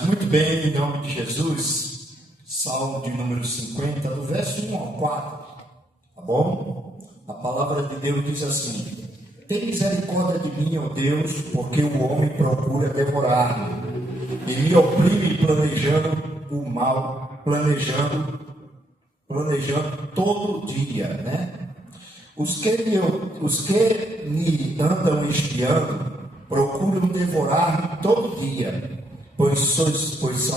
Muito bem, em nome de Jesus, Salmo de número 50, do verso 1 ao 4, tá bom? A palavra de Deus diz assim: tem misericórdia de mim, ó Deus, porque o homem procura devorar-me, e me oprime planejando o mal, planejando todo dia, né? Os que me andam espiando procuram devorar-me todo dia, pois são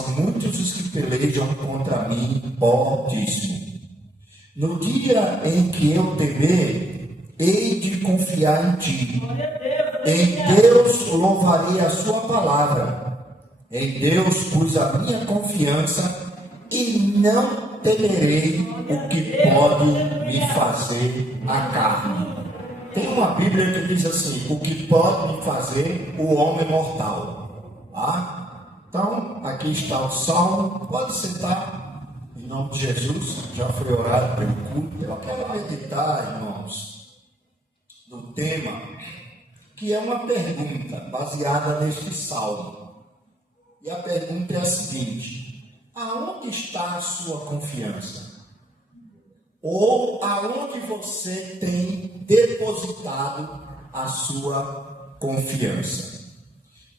muitos os que pelejam contra mim, ó Altíssimo. No dia em que eu temer, hei de confiar em Ti. Em Deus louvarei a Sua palavra. Em Deus pus a minha confiança e não temerei o que pode me fazer a carne. Tem uma Bíblia que diz assim: o que pode me fazer o homem mortal. Tá? Então, aqui está o Salmo. Pode sentar. Em nome de Jesus, já foi orado pelo culto. Eu quero meditar, irmãos, no tema que é uma pergunta baseada neste Salmo. E a pergunta é a seguinte: aonde está a sua confiança? Ou aonde você tem depositado a sua confiança?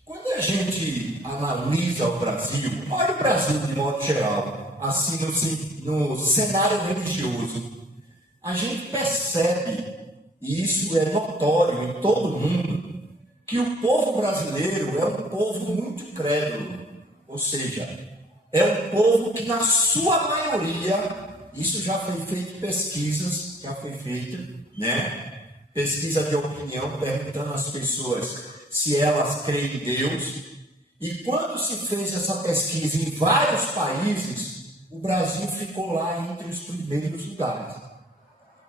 Quando a gente analisa o Brasil, olha o Brasil de modo geral, assim no cenário religioso, a gente percebe, e isso é notório em todo mundo, que o povo brasileiro é um povo muito crédulo, ou seja, é um povo que na sua maioria, isso já foi feito pesquisas, né? Pesquisa de opinião, perguntando às pessoas se elas creem em Deus. E quando se fez essa pesquisa em vários países, o Brasil ficou lá entre os primeiros lugares.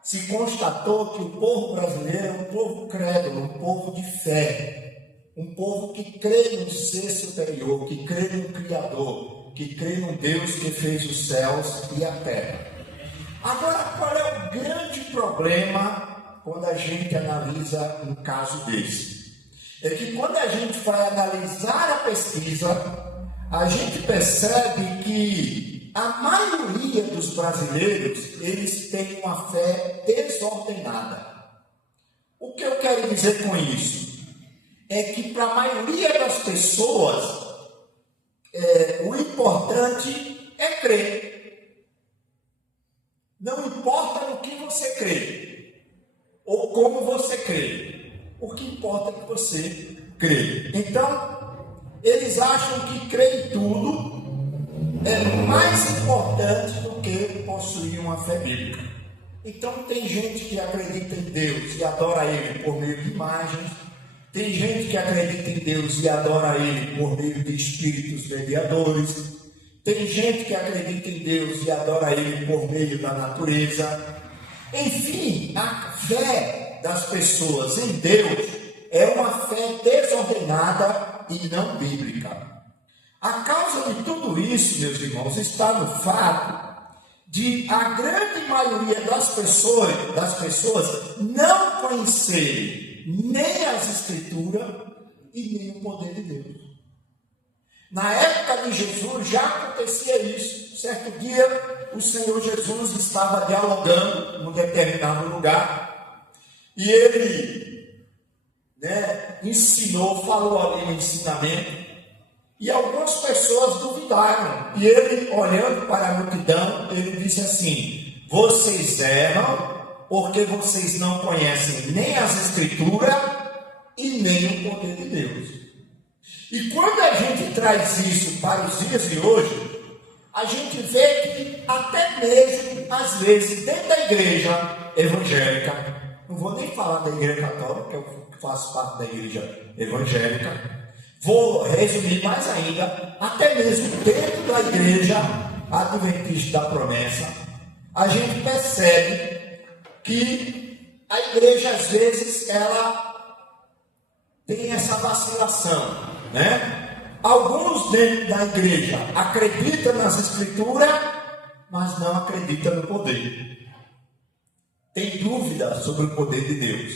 Se constatou que o povo brasileiro é um povo crédulo, um povo de fé, um povo que crê no ser superior, que crê no Criador, que crê no Deus que fez os céus e a terra. Agora, qual é o grande problema quando a gente analisa um caso desse? É que quando a gente vai analisar a pesquisa, a gente percebe que a maioria dos brasileiros, eles têm uma fé desordenada. O que eu quero dizer com isso? É que para a maioria das pessoas, o importante é crer. Não importa no que você crê, ou como você crê, o que importa é que você crê. Então, eles acham que crer em tudo é mais importante do que possuir uma fé bíblica. Então, tem gente que acredita em Deus e adora Ele por meio de imagens, tem gente que acredita em Deus e adora Ele por meio de espíritos mediadores, tem gente que acredita em Deus e adora Ele por meio da natureza. Enfim, a fé das pessoas em Deus é uma fé desordenada e não bíblica. A causa de tudo isso, meus irmãos, está no fato de a grande maioria das pessoas não conhecerem nem as Escrituras e nem o poder de Deus. Na época de Jesus já acontecia isso. Certo dia, o Senhor Jesus estava dialogando num determinado lugar e ele ensinou, falou ali no ensinamento, e algumas pessoas duvidaram. E ele, olhando para a multidão, ele disse assim: vocês erram porque vocês não conhecem nem as Escrituras e nem o poder de Deus. E quando a gente traz isso para os dias de hoje, a gente vê que até mesmo, às vezes, dentro da igreja evangélica, não vou nem falar da igreja católica, eu faço parte da igreja evangélica, vou resumir mais ainda, até mesmo dentro da igreja adventista da promessa, a gente percebe que a igreja, às vezes, ela tem essa vacilação, né? Alguns dentro da igreja acreditam nas Escrituras, mas não acreditam no poder. Tem dúvida sobre o poder de Deus.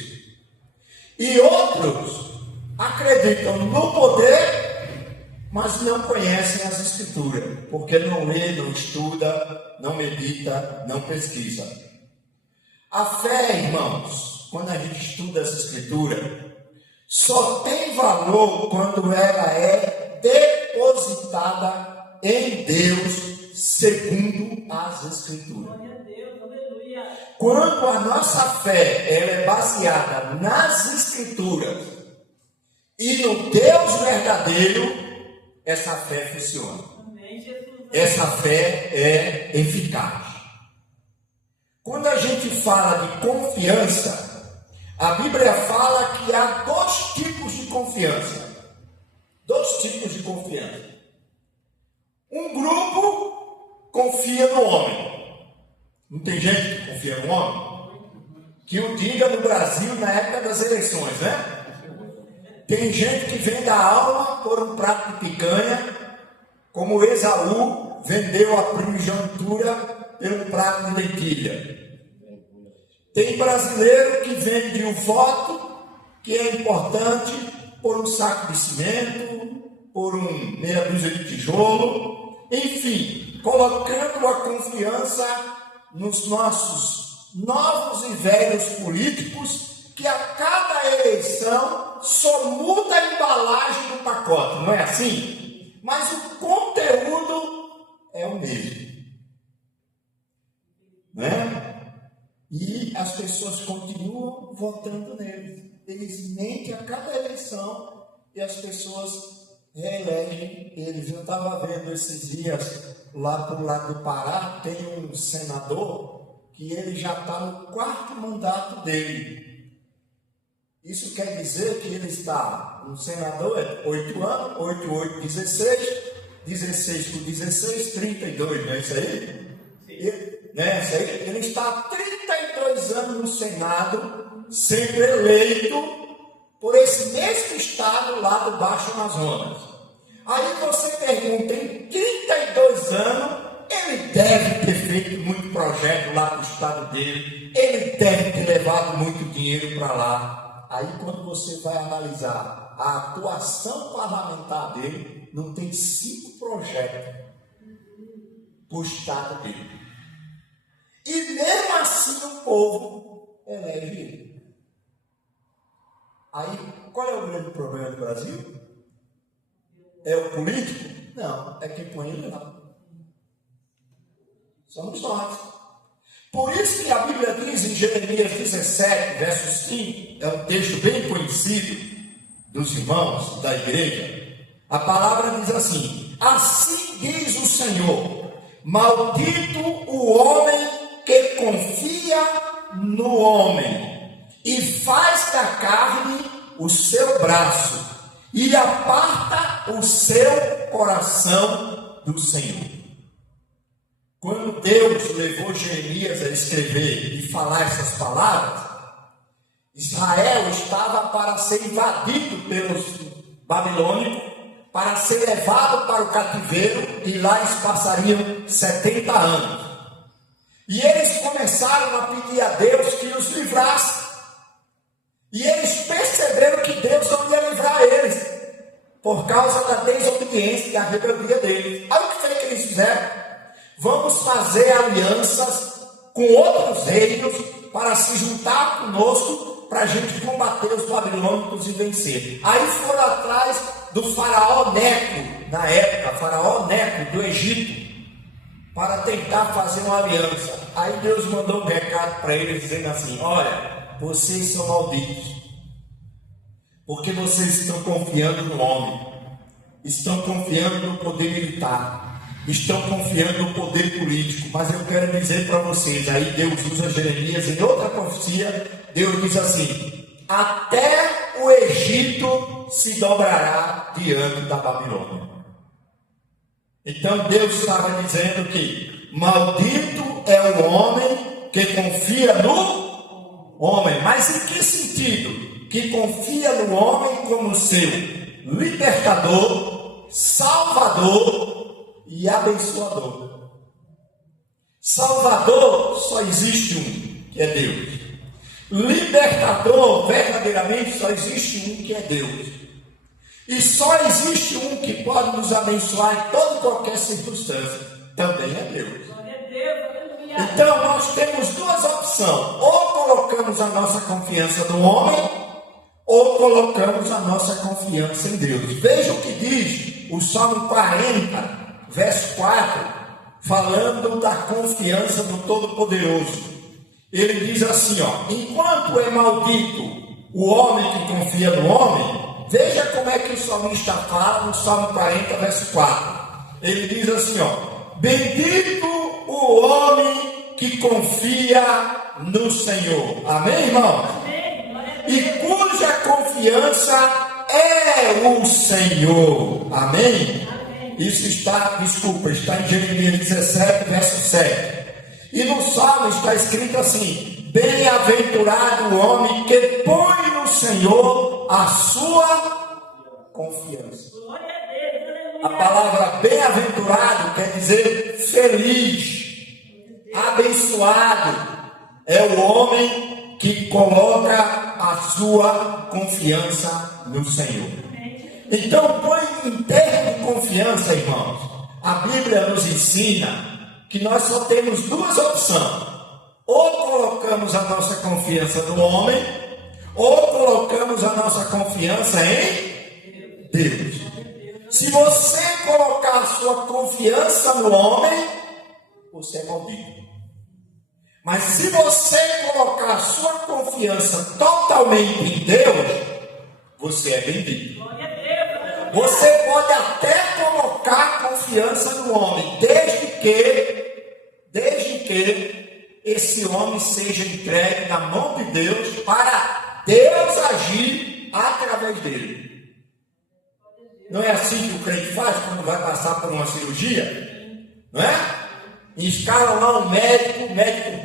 E outros acreditam no poder, mas não conhecem as Escrituras, porque não lê, não estuda, não medita, não pesquisa. A fé, irmãos, quando a gente estuda essa Escritura, só tem valor quando ela é depositada em Deus, segundo as Escrituras. Quando a nossa fé ela é baseada nas Escrituras e no Deus verdadeiro, essa fé funciona. Essa fé é eficaz. Quando a gente fala de confiança, a Bíblia fala que há dois tipos de confiança. Dois tipos de confiança. Um grupo confia no homem. Não tem gente que confia no homem? Que o diga no Brasil na época das eleições, né? Tem gente que vende a alma por um prato de picanha, como Esaú vendeu a primogenitura por um prato de lentilha. Tem brasileiro que vende um voto que é importante por um saco de cimento, por meia dúzia de tijolo, enfim, colocando a confiança nos nossos novos e velhos políticos, que a cada eleição só muda a embalagem do pacote, não é assim? Mas o conteúdo é o mesmo, né? E as pessoas continuam votando neles. Eles mentem a cada eleição e as pessoas reelegem eles. Eu estava vendo esses dias lá para o lado do Pará, tem um senador que ele já está no 4º mandato dele. Isso quer dizer que ele está, um senador é 8 anos, 8, 8, 16, 16 por 16, 32, não é isso aí? Isso aí? Ele está há 32 anos no Senado, sendo eleito por esse mesmo estado lá do Baixo Amazonas. Aí você pergunta, em 32 anos, ele deve ter feito muito projeto lá no estado dele, ele deve ter levado muito dinheiro para lá. Aí quando você vai analisar a atuação parlamentar dele, não tem 5 projetos para o estado dele. E mesmo assim o povo elege ele. Aí, qual é o grande problema do Brasil? É o político? Não, é quem põe ele lá. Somos nós. Por isso que a Bíblia diz em Jeremias 17, verso 5, é um texto bem conhecido dos irmãos da igreja. A palavra diz assim: assim diz o Senhor, maldito o homem que confia no homem e faz da carne o seu braço e aparta o seu coração do Senhor. Quando Deus levou Jeremias a escrever e falar essas palavras, Israel estava para ser invadido pelos babilônicos, para ser levado para o cativeiro, e lá eles passariam 70 anos. E eles começaram a pedir a Deus que os livrasse. E eles perceberam que Deus não ia livrar eles, por causa da desobediência e da rebeldia deles. Aí o que foi que eles fizeram? Vamos fazer alianças com outros reinos para se juntar conosco, para a gente combater os babilônicos e vencer. Aí foram atrás do faraó Neco, na época, faraó Neco do Egito, para tentar fazer uma aliança. Aí Deus mandou um recado para eles, dizendo assim: olha, vocês são malditos, porque vocês estão confiando no homem, estão confiando no poder militar, estão confiando no poder político. Mas eu quero dizer para vocês, aí Deus usa Jeremias em outra profecia. Deus diz assim: até o Egito se dobrará diante da Babilônia. Então Deus estava dizendo que maldito é o homem que confia no homem. Mas em que sentido? Que confia no homem como seu libertador, salvador e abençoador. Salvador só existe um, que é Deus. Libertador, verdadeiramente, só existe um, que é Deus. E só existe um que pode nos abençoar em toda e qualquer circunstância. Também é Deus. Então nós temos duas opções. Ou colocamos a nossa confiança no homem, ou colocamos a nossa confiança em Deus. Veja o que diz o Salmo 40, verso 4, falando da confiança do Todo-Poderoso. Ele diz assim, enquanto é maldito o homem que confia no homem, veja como é que o salmista fala no Salmo 40, verso 4. Ele diz assim, bendito o homem que confia no Senhor. Amém, irmão? E cuja confiança é o Senhor. Amém? Isso está em Jeremias 17, verso 7. E no Salmo está escrito assim: bem-aventurado o homem que põe no Senhor a sua confiança. A palavra bem-aventurado quer dizer feliz, abençoado. É o homem que coloca a sua confiança no Senhor. Então, em termos de confiança, irmãos, a Bíblia nos ensina que nós só temos duas opções: ou colocamos a nossa confiança no homem, ou colocamos a nossa confiança em Deus. Se você colocar a sua confiança no homem, você é maldito. Mas se você colocar a sua confiança totalmente em Deus, você é bendito. Você pode até colocar confiança no homem, desde que esse homem seja entregue na mão de Deus, para Deus agir através dele. Não é assim que o crente faz quando vai passar por uma cirurgia? Não é? Escalam lá um médico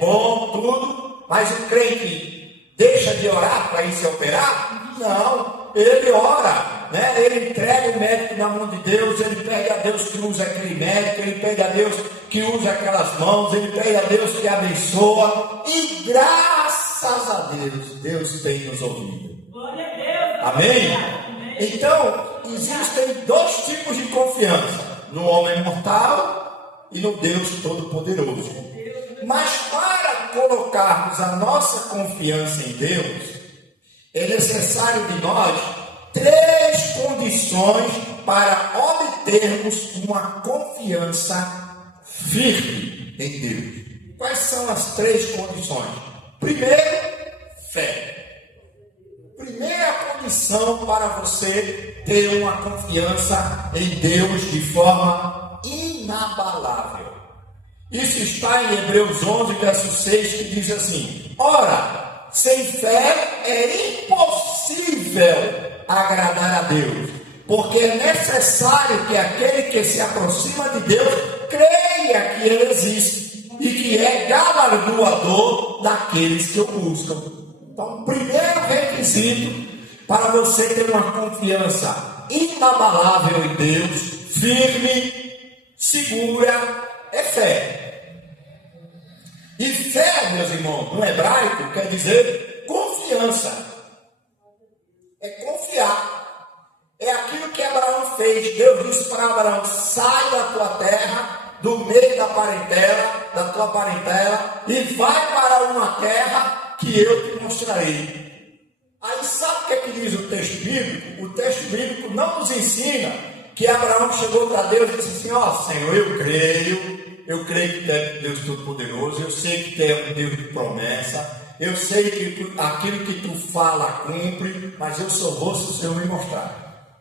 bom, tudo, mas o crente deixa de orar para ir se operar? Não, ele ora, né? Ele entrega o médico na mão de Deus, ele pede a Deus que usa aquele médico, ele pede a Deus que usa aquelas mãos, ele pede a Deus que abençoa, e graças a Deus, Deus tem nos ouvido. Amém? Então, existem dois tipos de confiança: no homem mortal e no Deus Todo-Poderoso. Mas para colocarmos a nossa confiança em Deus, é necessário de nós três condições para obtermos uma confiança firme em Deus. Quais são as três condições? Primeiro, fé. Primeira condição para você ter uma confiança em Deus de forma inabalável. Isso está em Hebreus 11, verso 6, que diz assim: ora, sem fé é impossível agradar a Deus, porque é necessário que aquele que se aproxima de Deus creia que Ele existe e que é galardoador daqueles que o buscam. Então, o primeiro requisito para você ter uma confiança inabalável em Deus, firme, segura, é fé. E fé, meus irmãos, no hebraico quer dizer confiança. É confiar. É aquilo que Abraão fez. Deus disse para Abraão: sai da tua terra, do meio da parentela, da tua parentela, e vai para uma terra que eu te mostrarei. Aí sabe o que é que diz o texto bíblico? O texto bíblico não nos ensina que Abraão chegou para Deus e disse assim: Senhor, eu creio que tu é Deus Todo-Poderoso, eu sei que tu é um Deus de promessa, eu sei que aquilo que tu fala cumpre, mas eu só vou se o Senhor me mostrar.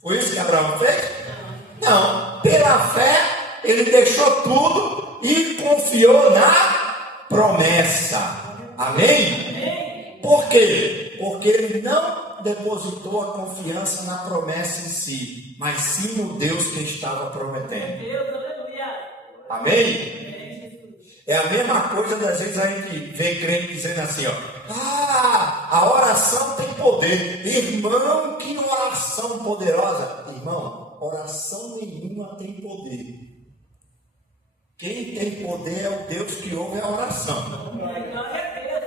Foi isso que Abraão fez? Não. Pela fé, ele deixou tudo e confiou na promessa. Amém? Por quê? Porque ele não depositou a confiança na promessa em si, mas sim no Deus que estava prometendo. Amém? É a mesma coisa das vezes a gente vê crente dizendo assim, a oração tem poder. Irmão, que oração poderosa. Irmão, oração nenhuma tem poder. Quem tem poder é o Deus que ouve a oração.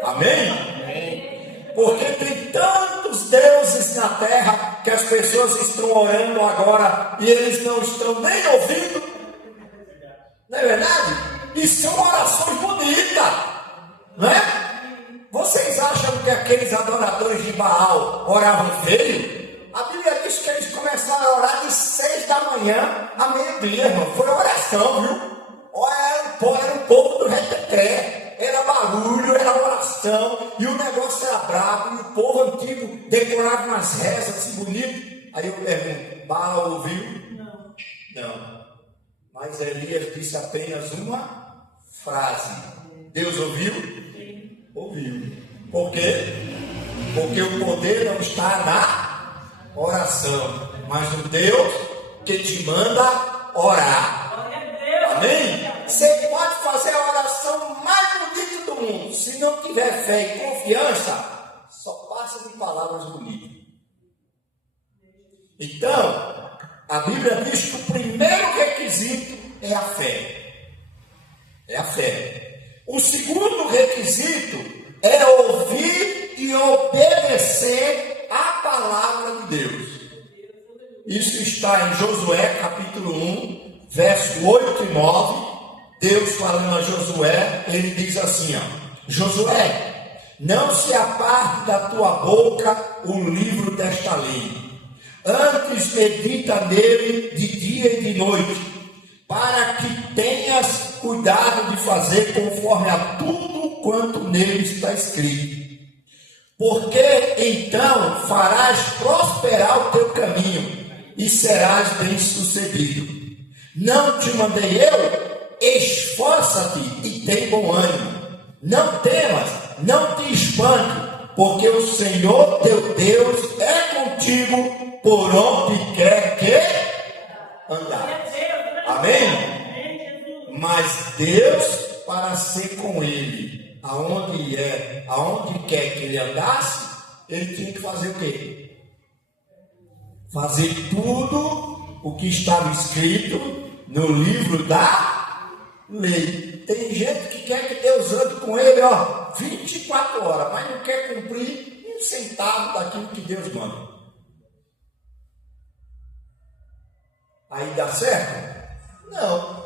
Amém? Porque tem tantos deuses na terra, que as pessoas estão orando agora e eles não estão nem ouvindo? Não é verdade? E são orações bonitas, não é? Vocês acham que aqueles adoradores de Baal oravam feio? A Bíblia diz que eles começaram a orar de 6 da manhã a meio-dia, irmão. Foi oração, viu? Era um povo do reteté, era barulho, era oração, e o negócio era bravo, e o povo antigo decorava umas rezas assim bonitas. Aí eu pergunto, Baal ouviu? Não. Mas Elias disse apenas uma frase. Deus ouviu? Sim. Ouviu. Por quê? Porque o poder não está na oração, mas no Deus que te manda orar. Amém? Você pode fazer a oração mais bonita do mundo. Se não tiver fé e confiança, só passa de palavras bonitas. Então, a Bíblia diz que o primeiro requisito é a fé. É a fé. O segundo requisito é ouvir e obedecer a palavra de Deus. Isso está em Josué capítulo 1. Verso 8 e 9, Deus falando a Josué, ele diz assim, Josué, não se aparte da tua boca o livro desta lei, antes medita nele de dia e de noite, para que tenhas cuidado de fazer conforme a tudo quanto nele está escrito. Porque então farás prosperar o teu caminho e serás bem-sucedido. Não te mandei eu? Esforça-te e tem bom ânimo. Não temas, não te espante, porque o Senhor teu Deus é contigo por onde quer que andar. Amém? Mas Deus, para ser com ele, aonde quer que ele andasse, ele tinha que fazer o quê? Fazer tudo o que estava escrito no livro da lei. Tem gente que quer que Deus ande com ele 24 horas, mas não quer cumprir um centavo daquilo que Deus manda. Aí dá certo? Não.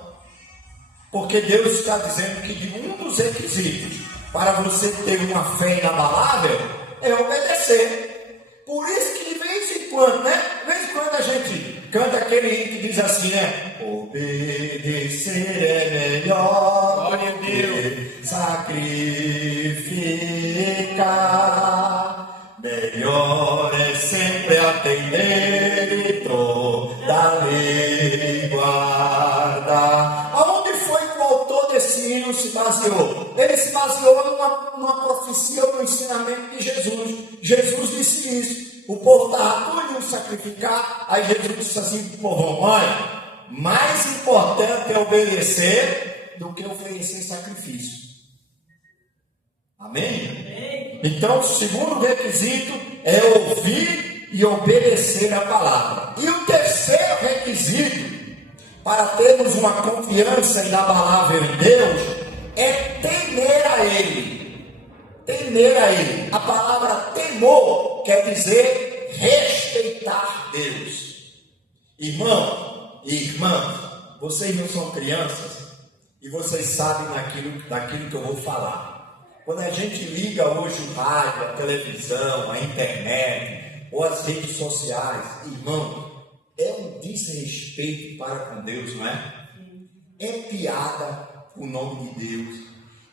Porque Deus está dizendo que de um dos requisitos para você ter uma fé inabalável é obedecer. Por isso que de vez em quando, né? De vez em quando a gente canta aquele hino que diz assim, né? Obedecer é melhor do que sacrificar. Melhor é sempre atender e toda lei guardar. Aonde foi que o autor desse hino se baseou? Ele se baseou numa profecia, no ensinamento de Jesus. Jesus disse isso. O povo estava tudo indo sacrificar. Aí Jesus disse assim para o povo: olha, mais importante é obedecer do que oferecer sacrifício. Amém? Então, o segundo requisito é ouvir e obedecer a palavra. E o terceiro requisito para termos uma confiança inabalável em Deus é temer a Ele. Temer a Ele. A palavra temor quer dizer respeitar Deus. Irmão e irmãs, vocês não são crianças e vocês sabem daquilo que eu vou falar. Quando a gente liga hoje o rádio, a televisão, a internet ou as redes sociais, irmão, é um desrespeito para com Deus, não é? É piada o nome de Deus.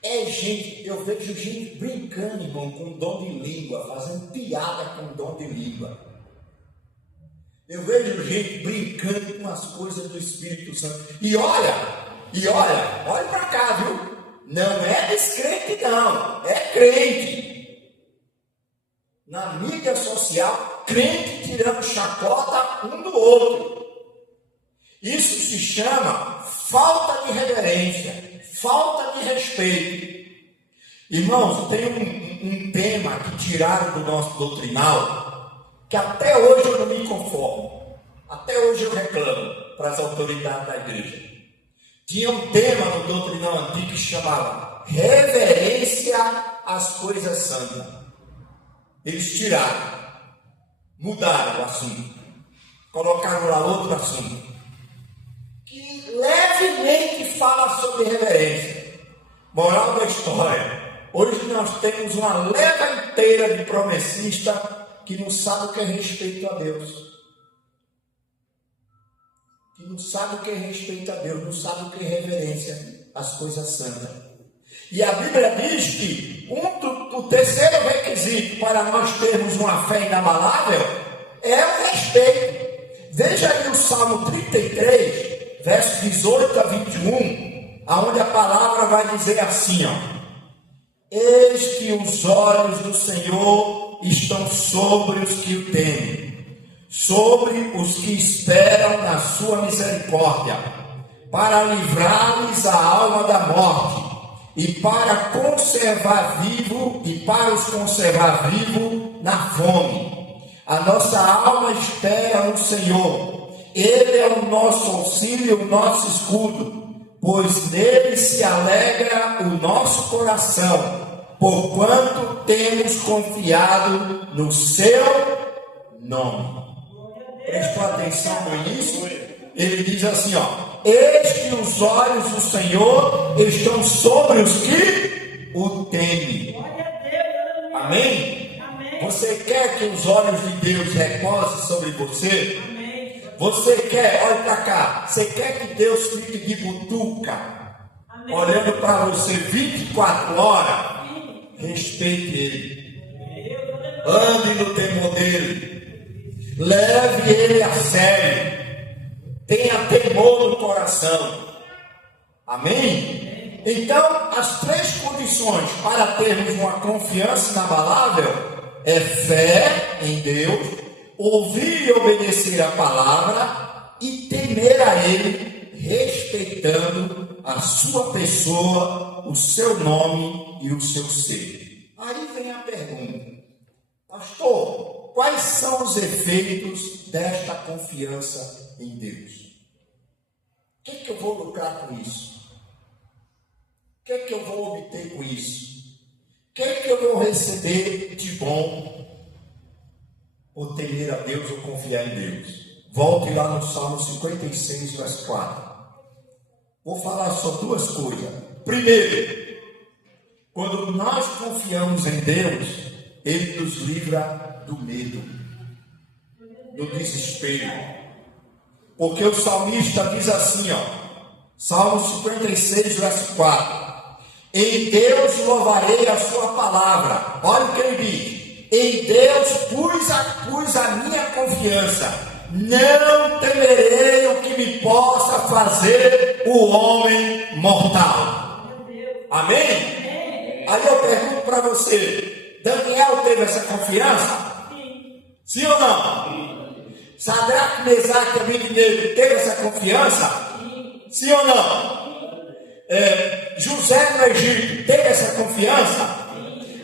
É gente, eu vejo gente brincando, irmão, com dom de língua, fazendo piada com dom de língua. Eu vejo gente brincando com as coisas do Espírito Santo. E olha para cá, viu? Não é descrente, não, é crente. Na mídia social, crente tirando chacota um do outro. Isso se chama falta de reverência, falta de respeito. Irmãos, tem um tema que tiraram do nosso doutrinal, que até hoje eu não me conformo. Até hoje eu reclamo para as autoridades da igreja. Tinha um tema no doutrinal antigo que chamava reverência às coisas santas. Eles tiraram. mudaram o assunto, colocaram lá outro assunto, que levemente fala sobre reverência. Moral da história: hoje nós temos uma leva inteira de promessista que não sabe o que é respeito a Deus. Que não sabe o que é respeito a Deus, não sabe o que é reverência às coisas santas. E a Bíblia diz que o terceiro requisito para nós termos uma fé inabalável é o respeito. Veja aí o Salmo 33, verso 18 a 21, onde a palavra vai dizer assim, ó: eis que os olhos do Senhor estão sobre os que o temem, sobre os que esperam na sua misericórdia, para livrar-lhes a alma da morte, e para conservar vivo, e para os conservar vivo na fome. A nossa alma espera no Senhor, Ele é o nosso auxílio, o nosso escudo, pois nele se alegra o nosso coração, porquanto temos confiado no seu nome. Prestou atenção no início? Ele diz assim, ó: eis que os olhos do Senhor estão sobre os que o temem. Amém? Você quer que os olhos de Deus repousem sobre você? Você quer, olha para cá, você quer que Deus fique de butuca, olhando para você 24 horas? Respeite Ele, ande no temor dEle, leve Ele a sério, tenha temor no coração. Amém? Então, as três condições para termos uma confiança inabalável é fé em Deus, ouvir e obedecer a palavra e temer a Ele, respeitando a sua pessoa, o seu nome e o seu ser. Aí vem a pergunta: pastor, quais são os efeitos desta confiança em Deus? O que eu vou lucrar com isso? O que eu vou obter com isso? O que eu vou receber de bom por temer a Deus ou confiar em Deus? Volte lá no Salmo 56, verso 4. Vou falar só duas coisas. Primeiro, quando nós confiamos em Deus, Ele nos livra do medo, do desespero. Porque o salmista diz assim, ó, Salmo 56, verso 4: em Deus louvarei a sua palavra. Olha o que ele diz: em Deus pus a minha confiança, não temerei o que me possa fazer o homem mortal. Amém? Aí eu pergunto para você: Daniel teve essa confiança? Sim ou não? Sadraque, Mesaque e Abednego teve essa confiança? Sim ou não? José no Egito teve essa confiança?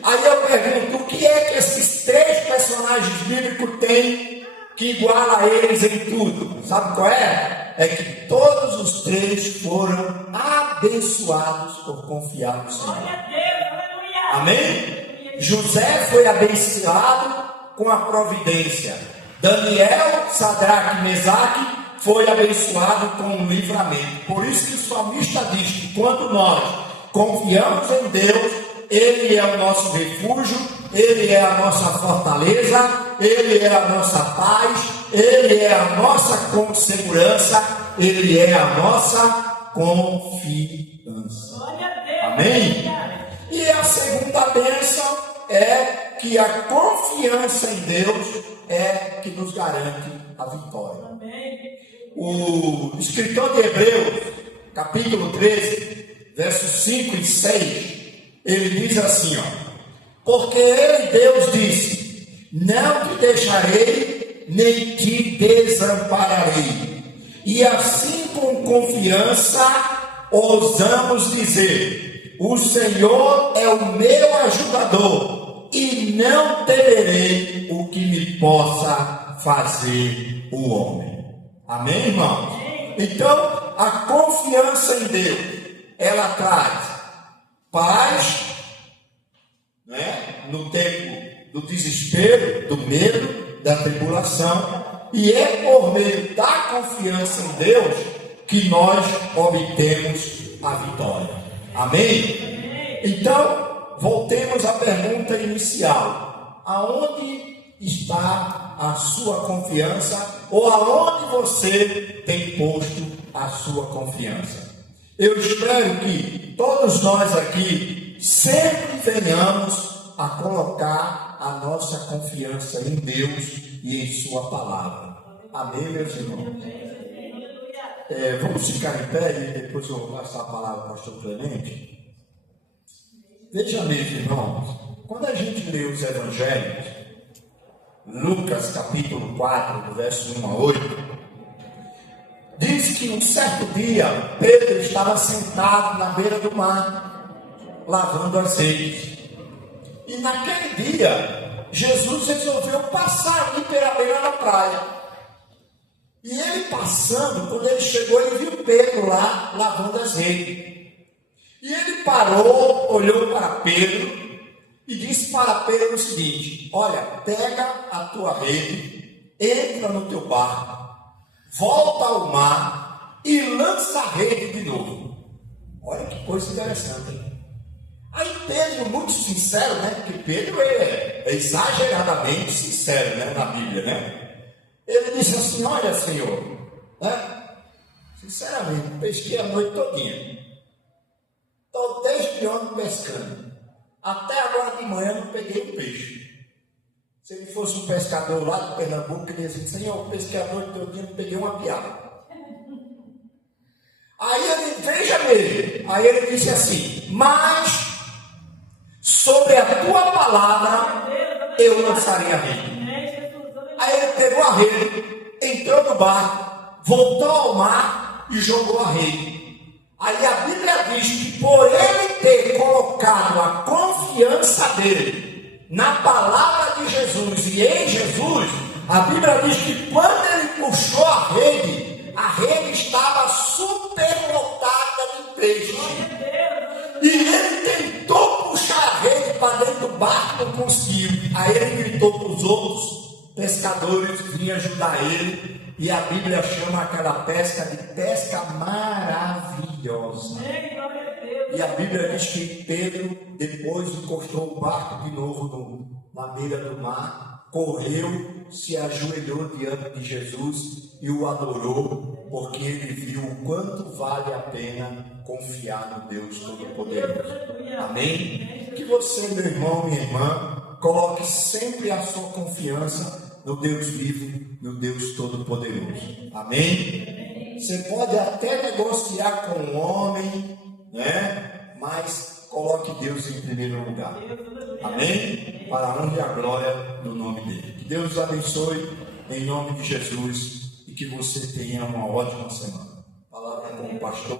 Aí eu pergunto: o que é que esses três personagens bíblicos têm que iguala a eles em tudo? Sabe qual é? É que todos os três foram abençoados por confiar no Senhor. Amém? José foi abençoado com a providência. Daniel, Sadraque e Mesaque foi abençoado com um livramento. Por isso que o salmista diz que quando nós confiamos em Deus, Ele é o nosso refúgio, Ele é a nossa fortaleza, Ele é a nossa paz, Ele é a nossa segurança, Ele é a nossa confiança. Amém? E a segunda bênção é que a confiança em Deus é que nos garante a vitória. O escritor de Hebreus, capítulo 13, versos 5 e 6, ele diz assim, ó: porque Ele, Deus, disse: não te deixarei, nem te desampararei. E assim, com confiança, ousamos dizer: o Senhor é o meu ajudador, e não temerei o que me possa fazer o homem. Amém, irmãos? Então, a confiança em Deus, ela traz paz, né, no tempo do desespero, do medo, da tribulação, e é por meio da confiança em Deus que nós obtemos a vitória. Amém? Então, voltemos à pergunta inicial: aonde está a sua confiança, ou aonde você tem posto a sua confiança? Eu espero que todos nós aqui sempre venhamos a colocar a nossa confiança em Deus e em sua palavra. Amém, meus irmãos? Vamos ficar em pé e depois eu vou passar a palavra ao pastor Clemente. Veja, meus irmãos, quando a gente lê os evangelhos, Lucas capítulo 4, do verso 1 a 8, diz que um certo dia Pedro estava sentado na beira do mar, lavando as redes. E naquele dia, Jesus resolveu passar ali pela beira da praia. E ele passando, quando ele chegou, ele viu Pedro lá lavando as redes. E ele parou, olhou para Pedro e disse para Pedro o seguinte: olha, pega a tua rede, entra no teu barco, volta ao mar e lança a rede de novo. Olha que coisa interessante, hein? Aí Pedro, muito sincero, né? Porque Pedro é exageradamente sincero, né? Na Bíblia, né? Ele disse assim: olha, Senhor, né? Sinceramente, pesquei a noite todinha. Estou desde ontem pescando. Até agora de manhã não peguei um peixe. Se ele fosse um pescador lá de Pernambuco, ele ia dizer: Senhor, pesquei a noite todinha, não peguei uma piaba. Aí ele, veja mesmo, aí ele disse assim: mas sobre a tua palavra eu lançarei a rede. Aí ele pegou a rede, entrou no barco, voltou ao mar e jogou a rede. Aí a Bíblia diz que por ele ter colocado a confiança dele na palavra de Jesus e em Jesus, a Bíblia diz que quando ele puxou a rede estava superlotada de peixe. E ele tentou puxar a rede para dentro do barco, não conseguiu. Aí ele gritou para os outros pescadores virem ajudar ele. E a Bíblia chama aquela pesca de pesca maravilhosa. E a Bíblia diz que Pedro depois encostou o barco de novo na beira do mar, correu, se ajoelhou diante de Jesus e o adorou, porque ele viu o quanto vale a pena confiar no Deus Todo-Poderoso. Amém? Que você, meu irmão, minha irmã, coloque sempre a sua confiança no Deus vivo, no Deus Todo-Poderoso. Amém? Você pode até negociar com o homem, né? Mas coloque Deus em primeiro lugar. Amém? Para a honra e a glória do nome dele. Que Deus os abençoe em nome de Jesus e que você tenha uma ótima semana. Palavra com o pastor.